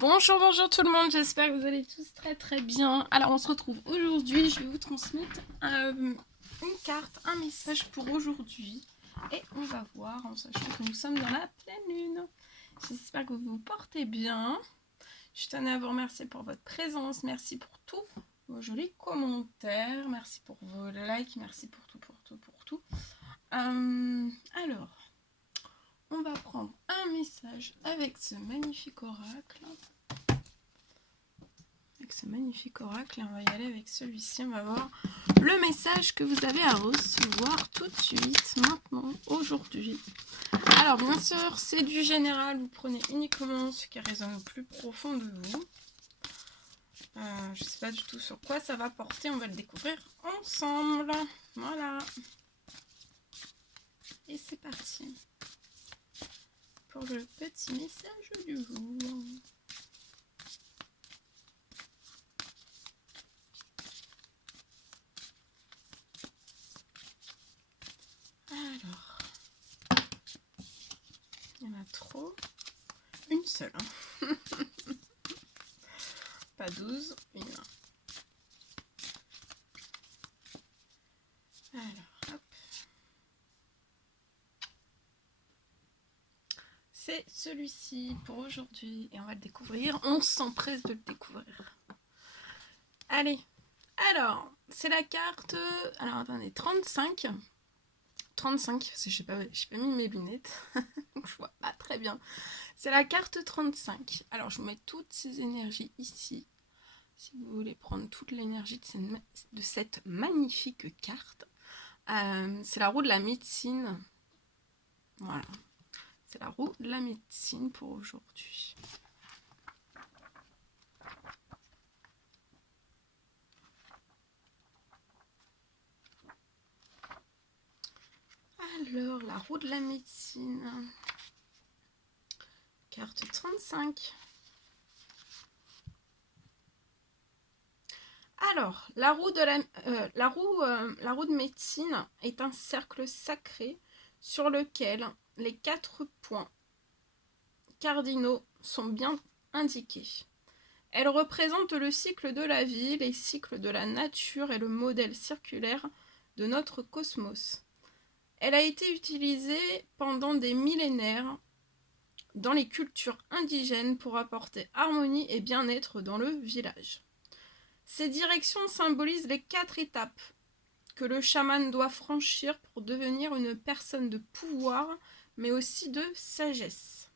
Bonjour, bonjour tout le monde, j'espère que vous allez tous très très bien. Alors on se retrouve aujourd'hui, je vais vous transmettre une carte, un message pour aujourd'hui. Et on va voir en sachant que nous sommes dans la pleine lune. J'espère que vous vous portez bien. Je tenais à vous remercier pour votre présence, merci pour tous vos jolis commentaires, merci pour vos likes, merci pour tout, pour tout, pour tout. Alors, on va prendre un message avec ce magnifique oracle. Ce magnifique oracle et on va y aller avec celui-ci. On va voir le message que vous avez à recevoir tout de suite, maintenant, aujourd'hui. Alors bien sûr, c'est du général, vous prenez uniquement ce qui résonne au plus profond de vous. Je ne sais pas du tout sur quoi ça va porter, on va le découvrir ensemble. Voilà. Et c'est parti pour le petit message du jour. Alors, il y en a trop. Une seule. Hein. Pas 12, une. Alors, hop. C'est celui-ci pour aujourd'hui et on va le découvrir. On s'empresse de le découvrir. Allez, alors, c'est la carte... Alors, attendez, 35. 35, parce que j'ai pas mis mes lunettes, donc je vois pas très bien. C'est la carte 35. Alors, je vous mets toutes ces énergies ici. Si vous voulez prendre toute l'énergie de cette magnifique carte. C'est la roue de la médecine. Voilà. C'est la roue de la médecine pour aujourd'hui. Alors, la roue de la médecine. Carte 35. Alors, la roue de médecine est un cercle sacré sur lequel les 4 points cardinaux sont bien indiqués. Elle représente le cycle de la vie, les cycles de la nature et le modèle circulaire de notre cosmos. Elle a été utilisée pendant des millénaires dans les cultures indigènes pour apporter harmonie et bien-être dans le village. Ces directions symbolisent les 4 étapes que le chaman doit franchir pour devenir une personne de pouvoir, mais aussi de sagesse.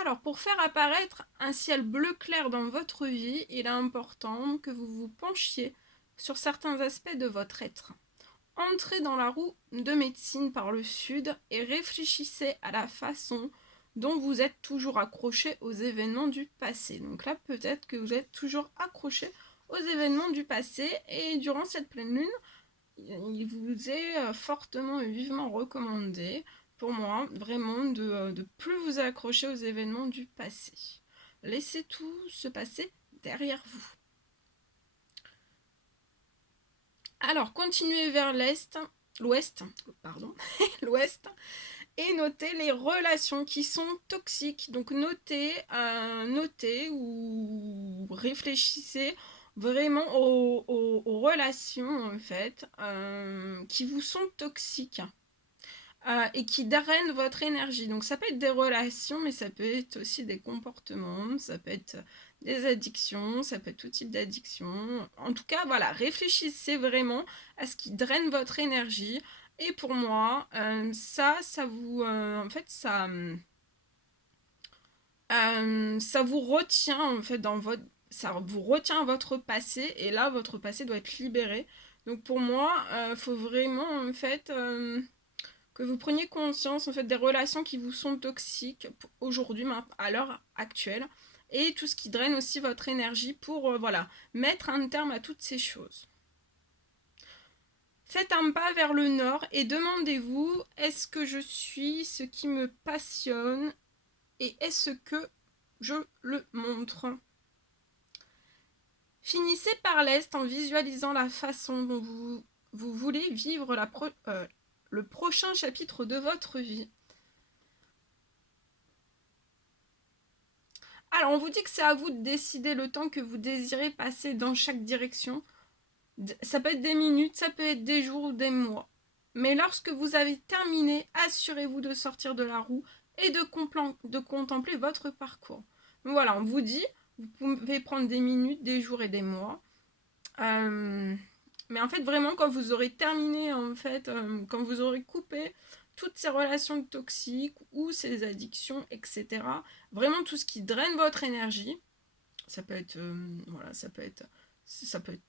Alors, pour faire apparaître un ciel bleu clair dans votre vie, il est important que vous vous penchiez sur certains aspects de votre être. Entrez dans la roue de médecine par le sud et réfléchissez à la façon dont vous êtes toujours accroché aux événements du passé. Donc là, peut-être que vous êtes toujours accroché aux événements du passé et durant cette pleine lune, il vous est fortement et vivement recommandé, pour moi, vraiment de plus vous accrocher aux événements du passé. Laissez tout se passer derrière vous. Alors, continuez vers l'ouest, et notez les relations qui sont toxiques. Donc, notez ou réfléchissez vraiment aux relations, en fait, qui vous sont toxiques. Et qui drainent votre énergie. Donc ça peut être des relations, mais ça peut être aussi des comportements, ça peut être des addictions, ça peut être tout type d'addiction. En tout cas, voilà, réfléchissez vraiment à ce qui draine votre énergie. Et pour moi, ça vous... en fait, ça vous retient, en fait, ça vous retient votre passé, et là, votre passé doit être libéré. Donc pour moi, faut vraiment, en fait... que vous preniez conscience en fait des relations qui vous sont toxiques aujourd'hui, à l'heure actuelle, et tout ce qui draine aussi votre énergie pour voilà, mettre un terme à toutes ces choses. Faites un pas vers le nord et demandez-vous, est-ce que je suis ce qui me passionne et est-ce que je le montre? Finissez par l'est en visualisant la façon dont vous voulez vivre le prochain chapitre de votre vie. Alors, on vous dit que c'est à vous de décider le temps que vous désirez passer dans chaque direction. Ça peut être des minutes, ça peut être des jours ou des mois. Mais lorsque vous avez terminé, assurez-vous de sortir de la roue et de contempler votre parcours. Donc voilà, on vous dit, vous pouvez prendre des minutes, des jours et des mois. Mais en fait, vraiment, quand vous aurez terminé, en fait, quand vous aurez coupé toutes ces relations toxiques ou ces addictions, etc., vraiment tout ce qui draine votre énergie, ça peut être, voilà, ça peut être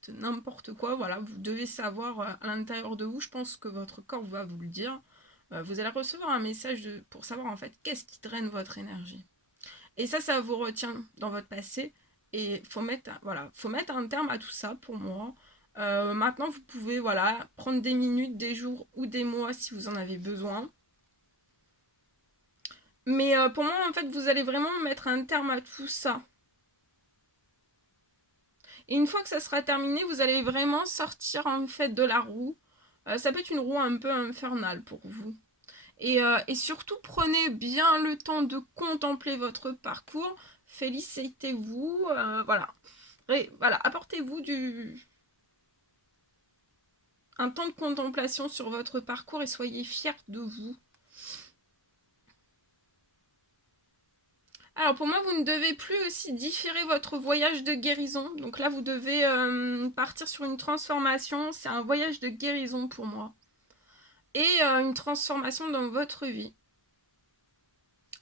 n'importe quoi, voilà, vous devez savoir à l'intérieur de vous, je pense que votre corps va vous le dire, vous allez recevoir un message pour savoir en fait qu'est-ce qui draine votre énergie. Et ça vous retient dans votre passé, et faut mettre un terme à tout ça pour moi. Maintenant, vous pouvez voilà, prendre des minutes, des jours ou des mois si vous en avez besoin. Mais pour moi, en fait, vous allez vraiment mettre un terme à tout ça. Et une fois que ça sera terminé, vous allez vraiment sortir en fait de la roue. Ça peut être une roue un peu infernale pour vous. Et surtout, prenez bien le temps de contempler votre parcours. Félicitez-vous. Voilà. Voilà, apportez-vous un temps de contemplation sur votre parcours et soyez fiers de vous. Alors pour moi, vous ne devez plus aussi différer votre voyage de guérison. Donc là, vous devez partir sur une transformation. C'est un voyage de guérison pour moi. Et une transformation dans votre vie.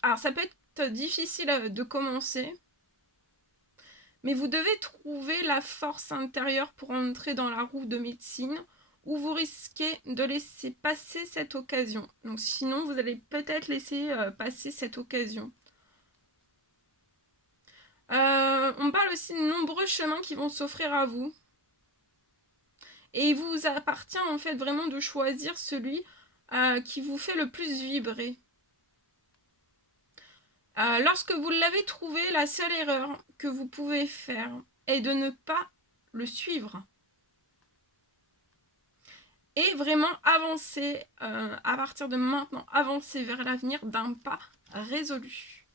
Alors ça peut être difficile de commencer. Mais vous devez trouver la force intérieure pour entrer dans la roue de médecine ou vous risquez de laisser passer cette occasion. Donc sinon, vous allez peut-être laisser passer cette occasion. On parle aussi de nombreux chemins qui vont s'offrir à vous. Et il vous appartient en fait vraiment de choisir celui qui vous fait le plus vibrer. Lorsque vous l'avez trouvé, la seule erreur que vous pouvez faire est de ne pas le suivre. Et vraiment avancer, à partir de maintenant, avancer vers l'avenir d'un pas résolu.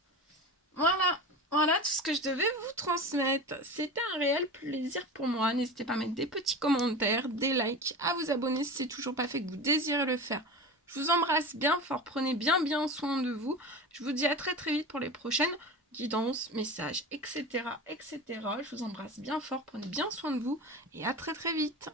Voilà tout ce que je devais vous transmettre. C'était un réel plaisir pour moi. N'hésitez pas à mettre des petits commentaires, des likes, à vous abonner si c'est toujours pas fait que vous désirez le faire. Je vous embrasse bien fort, prenez bien soin de vous. Je vous dis à très vite pour les prochaines guidances, messages, etc. Je vous embrasse bien fort, prenez bien soin de vous et à très vite.